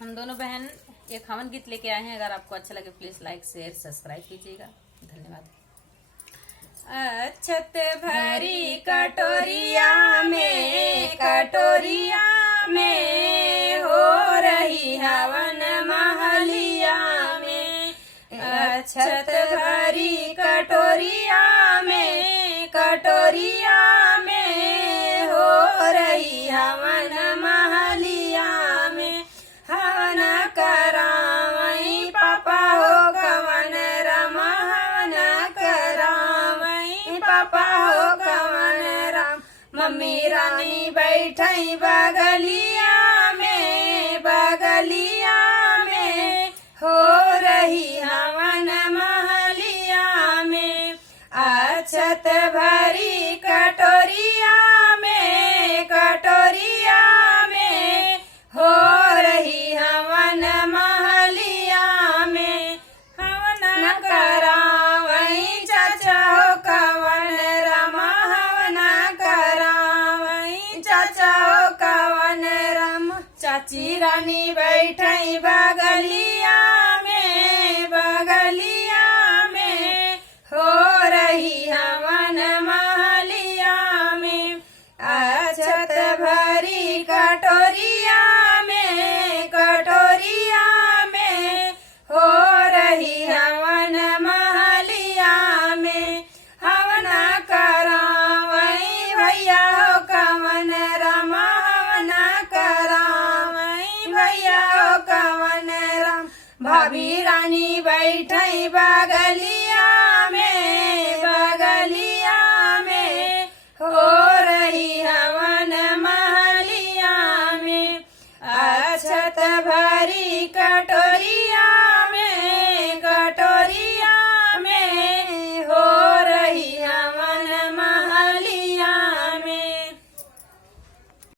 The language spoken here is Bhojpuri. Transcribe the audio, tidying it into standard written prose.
हम दोनों बहन एक हवन गीत लेके आए हैं। अगर आपको अच्छा लगे प्लीज लाइक शेयर सब्सक्राइब कीजिएगा। धन्यवाद। अक्षत भरी कटोरिया में हो रही हवन महलिया में। अक्षत भरी कटोरिया में हो रही हवन महलिया में। हवन करावई पापा हो कवन राम, हवन करावई पापा हो कवन राम। मम्मी रानी बैठई बगलिया में हो रही हवन महलिया में। अक्षत भरी कटोरिया में हो रही हवन महलिया में। हवन करावई चाचा हो कवन राम, हवन करावई चाचा हो कवन राम। चाची रानी बैठई बगलिया में हो रही हवन महलिया में। अक्षत भरी कटोरिया में हो रही हवन महलिया में। हवन करावई भैया हो कवन राम, हवन करावई भैया हो कवन राम। भाभी रानी बैठई बगलिया में हो रही हवन महलिया में। अक्षत भरी